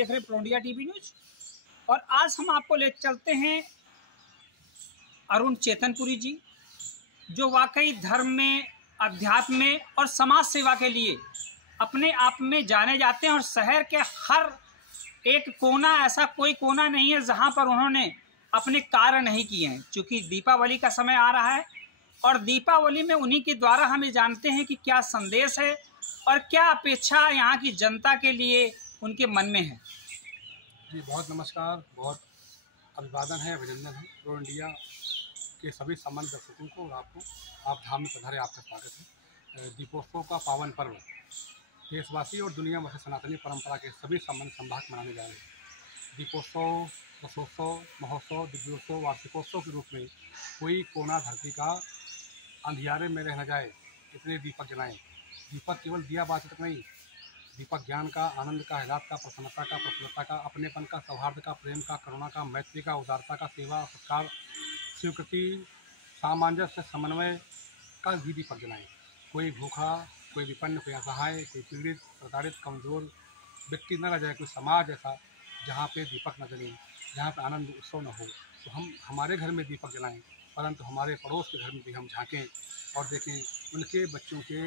देख रहे हैं प्रोंडिया टीवी न्यूज। और आज हम आपको ले चलते हैं अरुण चेतनपुरी जी, जो वाकई धर्म में, अध्यात्म में और समाज सेवा के लिए अपने आप में जाने जाते हैं। और शहर के हर एक कोना, ऐसा कोई कोना नहीं है जहां पर उन्होंने अपने कार्य नहीं किए हैं। चूँकि दीपावली का समय आ रहा है और दीपावली में उन्हीं के द्वारा हम ये जानते हैं कि क्या संदेश है और क्या अपेक्षा यहाँ की जनता के लिए उनके मन में है। जी बहुत नमस्कार, बहुत अभिवादन है, अभिनंदन है प्रो इंडिया के सभी सम्मानित दर्शकों को और आपको। आप धाम में पधारे, आपका स्वागत है। दीपोत्सव का पावन पर्व देशवासी और दुनिया में सनातनी परंपरा के सभी संबंध संभाग मनाने जा रहे हैं। दीपोत्सव, रसोत्सव, महोत्सव, दिव्योत्सव, वार्षिकोत्सव के रूप में कोई कोना धरती का अंधियारे में रह न जाए, इतने दीपक जलाएं। दीपक केवल दिया बात तक नहीं, दीपक ज्ञान का, आनंद का, आह्लाद का, प्रसन्नता का, प्रफुल्लता का, अपनेपन का, सौहार्द का, प्रेम का, करुणा का, मैत्री का, उदारता का, सेवा, सत्कार, स्वीकृति, सामंजस्य, समन्वय का भी दीपक जलाएं। कोई भूखा, कोई विपन्न, कोई असहाय, कोई पीड़ित, प्रताड़ित, कमजोर व्यक्ति न रह जाए। कोई समाज ऐसा जहाँ पे दीपक न जले, जहाँ पे आनंद उत्सव न हो। तो हम हमारे घर में दीपक जलाएं, परंतु हमारे पड़ोस के घर में भी हम झांकें और देखें उनके बच्चों के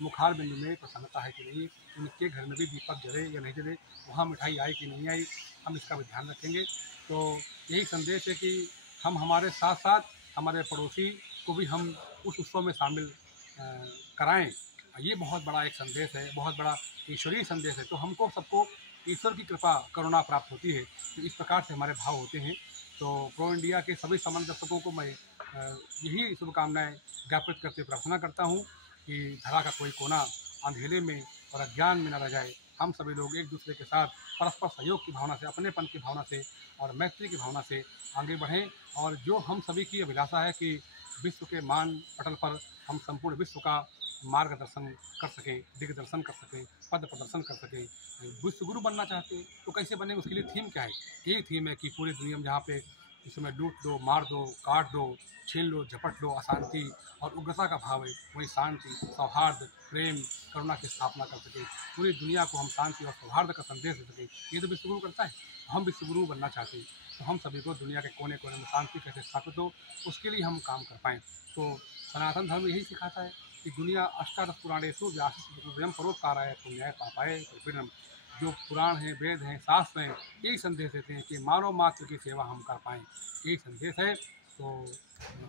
मुखार बिंदु में प्रसन्नता है कि नहीं, उनके घर में भी दीपक जले या नहीं जले, वहाँ मिठाई आई कि नहीं आई, हम इसका भी ध्यान रखेंगे। तो यही संदेश है कि हम हमारे साथ साथ हमारे पड़ोसी को भी हम उस उत्सव में शामिल कराएं। ये बहुत बड़ा एक संदेश है, बहुत बड़ा ईश्वरीय संदेश है। तो हमको सबको ईश्वर की कृपा, करुणा प्राप्त होती है। तो इस प्रकार से हमारे भाव होते हैं। तो प्रो इंडिया के सभी सम्मानित दर्शकों को मैं यही शुभकामनाएं ज्ञापित करते प्रार्थना करता हूँ कि धरा का कोई कोना अंधेरे में और अज्ञान में न रह जाए। हम सभी लोग एक दूसरे के साथ परस्पर सहयोग की भावना से, अपनेपन की भावना से और मैत्री की भावना से आगे बढ़ें। और जो हम सभी की अभिलाषा है कि विश्व के मान पटल पर हम संपूर्ण विश्व का मार्गदर्शन कर सकें, दिग्दर्शन कर सकें, पद प्रदर्शन कर सकें। विश्व गुरु बनना चाहते हैं तो कैसे बनेंगे, उसके लिए थीम क्या है? यही थीम है कि पूरी दुनिया में जहाँ पे इस समय लूट दो, मार दो, काट दो, छीन लो, झपट लो, अशांति और उग्रता का भाव है, वही शांति, सौहार्द, प्रेम, करुणा की स्थापना कर सके। पूरी दुनिया को हम शांति और सौहार्द का संदेश दे सकें। ये तो विश्वगुरु करता है, हम विश्वगुरु बनना चाहते हैं। तो हम सभी को दुनिया के कोने कोने में शांति कैसे स्थापित हो, उसके लिए हम काम कर पाएँ। तो सनातन धर्म यही सिखाता है कि दुनिया अष्टादश पुराणेषु व्यासं परोपकाराय पुण्याय पापाय प्रतिदिनम्। जो पुराण हैं, वेद हैं, शास्त्र हैं, यही संदेश देते हैं कि मानव मात्र की सेवा हम कर पाएँ। यही संदेश है। तो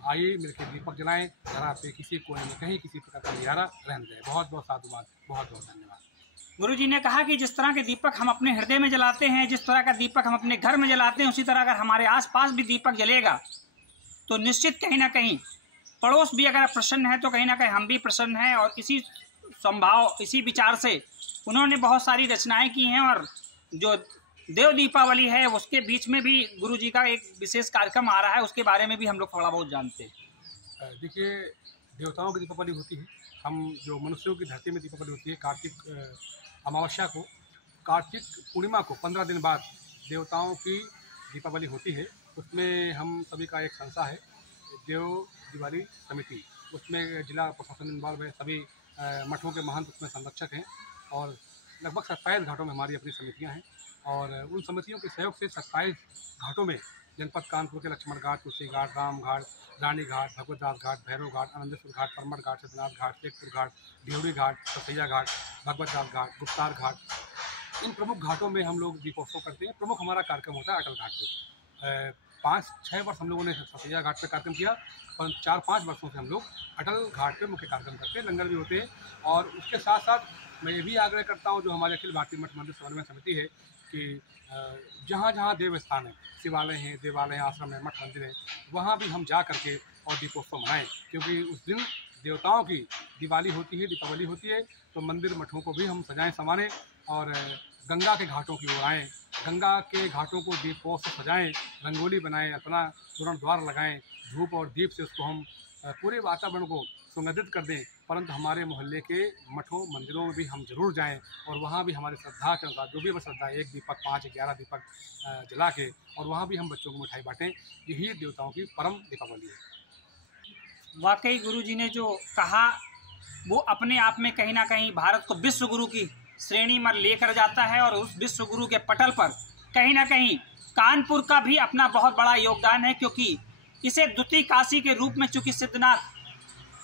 आइए मिलकर दीपक जलाएं, धरा पे किसी कोने में कहीं किसी प्रकार का अंधियारा रहने जाए। बहुत बहुत साधुवाद, बहुत बहुत धन्यवाद। गुरु जी ने कहा कि जिस तरह के दीपक हम अपने हृदय में जलाते हैं, जिस तरह का दीपक हम अपने घर में जलाते हैं, उसी तरह अगर हमारे आसपास भी दीपक जलेगा तो निश्चित कहीं ना कहीं पड़ोस भी अगर प्रसन्न है तो कहीं ना कहीं हम भी प्रसन्न हैं। और इसी संभाव, इसी विचार से उन्होंने बहुत सारी रचनाएं की हैं। और जो देव दीपावली है उसके बीच में भी गुरु जी का एक विशेष कार्यक्रम आ रहा है, उसके बारे में भी हम लोग थोड़ा बहुत जानते हैं। देखिए, देवताओं की दीपावली होती है, हम जो मनुष्यों की धरती में दीपावली होती है कार्तिक अमावस्या को, कार्तिक पूर्णिमा को 15 दिन बाद देवताओं की दीपावली होती है। उसमें हम सभी का एक संस्था है, देव दिवाली समिति। उसमें जिला प्रशासन इन्वॉल्व है, सभी मठों के महंत उसमें संरक्षक हैं और लगभग 27 घाटों में हमारी अपनी समितियां हैं। और उन समितियों के सहयोग से 27 घाटों में जनपद कानपुर के लक्ष्मण घाट, तुलसी घाट, राम घाट, रानी घाट, भगवतदास घाट, भैरव घाट, आनंदेश्वर घाट, परमठ घाट, सिद्धनाथ घाट, शेखपुर घाट, देवड़ी घाट, ससैया घाट, भगवतदास घाट, गुप्तार घाट, इन प्रमुख घाटों में हम लोग दीपोत्सव करते हैं। प्रमुख हमारा कार्यक्रम होता है अटल घाट पे। 5-6 वर्ष हम लोगों ने ससैया घाट पे कार्यक्रम किया, पर 4-5 वर्षों से हम लोग अटल घाट पे मुख्य कार्यक्रम करते हैं, लंगर भी होते हैं। और उसके साथ साथ मैं ये भी आग्रह करता हूँ, जो हमारे अखिल भारतीय मठ मंदिर समन्वय समिति है, कि जहाँ जहाँ देव स्थान है, शिवालय हैं, देवालय हैं, आश्रम है, मठ मंदिर है, वहाँ भी हम जा करके और दीपोत्सव मनाएं। क्योंकि उस दिन देवताओं की दिवाली होती है, दीपावली होती है। तो मंदिर मठों को भी हम सजाएं संवारें और गंगा के घाटों की ओर आएँ, गंगा के घाटों को दीपों से सजाएं, रंगोली बनाएं, अपना तोरण द्वार लगाएं, धूप और दीप से उसको हम पूरे वातावरण को सुगंधित कर दें। परंतु हमारे मोहल्ले के मठों मंदिरों में भी हम जरूर जाएं और वहाँ भी हमारी श्रद्धा के अनुसार, जो भी हमारी श्रद्धा है, 1 दीपक, 5, 11 दीपक जला के, और वहाँ भी हम बच्चों को मिठाई बाँटें। यही देवताओं की परम दीपावली है। वाकई गुरु जी ने जो कहा वो अपने आप में कहीं ना कहीं भारत को विश्व गुरु की श्रेणी में लेकर जाता है और उस विश्व गुरु के पटल पर कहीं ना कहीं कानपुर का भी अपना बहुत बड़ा योगदान है, क्योंकि इसे द्वितीय काशी के रूप में, चूंकि सिद्धनाथ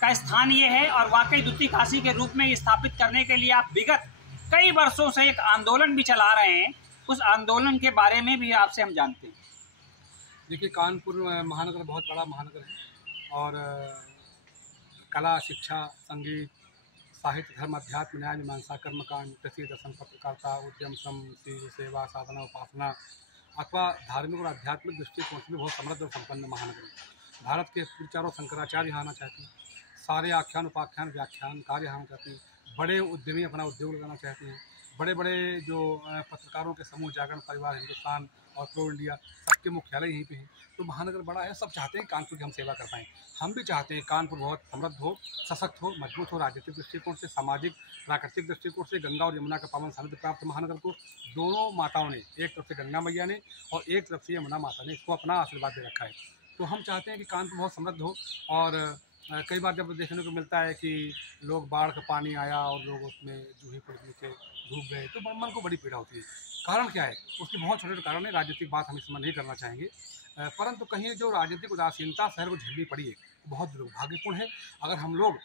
का स्थान ये है और वाकई द्वितीय काशी के रूप में स्थापित करने के लिए आप विगत कई वर्षों से एक आंदोलन भी चला रहे हैं। उस आंदोलन के बारे में भी आपसे हम जानते हैं। देखिए, कानपुर महानगर बहुत बड़ा महानगर है और कला, शिक्षा, संगीत, साहित्य, धर्म, अध्यात्म, न्याय, मीमांसा, कर्मकांड, कृषि, दर्शन, पत्रकारिता, उद्यम, श्रम, शील, सेवा, साधना, उपासना अथवा धार्मिक और आध्यात्मिक दृष्टिकोण से भी बहुत समृद्ध और संपन्न महानगर है। भारत के चारों शंकराचार्य यहाँ आना चाहते हैं, सारे आख्यान, उपाख्यान, व्याख्यान कार्य यहाँ आना चाहते हैं, बड़े उद्यमी अपना उद्योग लगाना चाहते हैं, बड़े बड़े जो पत्रकारों के समूह जागरण परिवार हिंदुस्तान और प्रो इंडिया सबके मुख्यालय यहीं पे हैं। तो महानगर बड़ा है, सब चाहते हैं कानपुर की हम सेवा कर पाएँ। हम भी चाहते हैं कानपुर बहुत समृद्ध हो, सशक्त हो, मजबूत हो, राजनीतिक दृष्टिकोण से, सामाजिक, प्राकृतिक दृष्टिकोण से। गंगा और यमुना का पावन सानिध्य प्राप्त महानगर को दोनों माताओं ने, एक तरफ से गंगा मैया ने और एक तरफ से यमुना माता ने इसको अपना आशीर्वाद दे रखा है। तो हम चाहते हैं कि कानपुर बहुत समृद्ध हो। और कई बार जब देखने को मिलता है कि लोग, बाढ़ का पानी आया और लोग उसमें जूही पड़ नीचे डूब गए, तो मन को बड़ी पीड़ा होती है। कारण क्या है? उसके बहुत छोटे कारण है, राजनीतिक बात हम इसमें नहीं करना चाहेंगे, परंतु कहीं जो राजनीतिक उदासीनता शहर को झेलनी पड़ी है बहुत दुर्भाग्यपूर्ण है। अगर हम लोग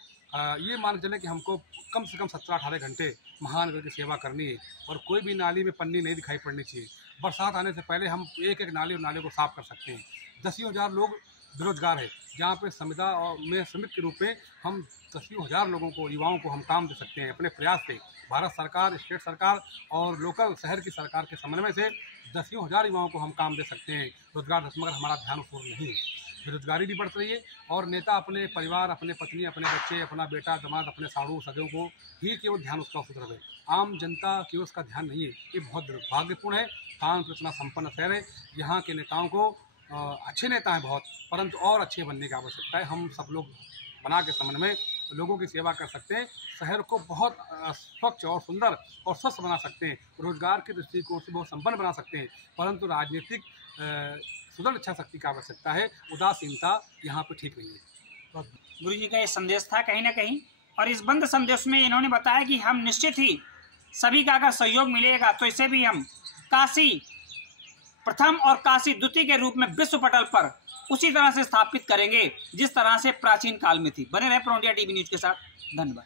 ये मान चलें कि हमको कम से कम 17-18 घंटे महानगर की सेवा करनी है और कोई भी नाली में पन्नी नहीं दिखाई पड़नी चाहिए। बरसात आने से पहले हम एक नाली और नाले को साफ कर सकते हैं। 10,000 लोग बेरोजगार है, जहाँ पे संविदा और में श्रमिक के रूप में हम 10,000 लोगों को, युवाओं को हम काम दे सकते हैं अपने प्रयास से। भारत सरकार, स्टेट सरकार और लोकल शहर की सरकार के समन्वय से 10,000 युवाओं को हम काम दे सकते हैं रोजगार, मगर हमारा ध्यान उस ओर नहीं है। बेरोजगारी भी बढ़ रही है और नेता अपने परिवार, अपने पत्नी, अपने बच्चे, अपना बेटा, दामाद, अपने साड़ू सगे को ही केवल ध्यान उसका उतर रहे, आम जनता की उसका ध्यान नहीं है। ये बहुत दुर्भाग्यपूर्ण है। कानपुर इतना संपन्न शहर है, यहाँ के नेताओं को अच्छे नेता हैं बहुत, परंतु और अच्छे बनने की आवश्यकता है। हम सब लोग बना के समन्वय लोगों की सेवा कर सकते हैं, शहर को बहुत स्वच्छ और सुंदर और स्वस्थ बना सकते हैं, रोजगार के दृष्टिकोण से बहुत संपन्न बना सकते हैं, परंतु राजनीतिक सुदृढ़ इच्छा शक्ति की आवश्यकता है। उदासीनता यहाँ पर ठीक नहीं है। गुरु जी का ये संदेश था कहीं ना कहीं, और इस बंद संदेश में इन्होंने बताया कि हम निश्चित ही सभी का अगर सहयोग मिलेगा तो इसे भी हम काशी प्रथम और काशी द्वितीय के रूप में विश्व पटल पर उसी तरह से स्थापित करेंगे जिस तरह से प्राचीन काल में थी। बने रहे प्रो इंडिया टीवी न्यूज के साथ। धन्यवाद।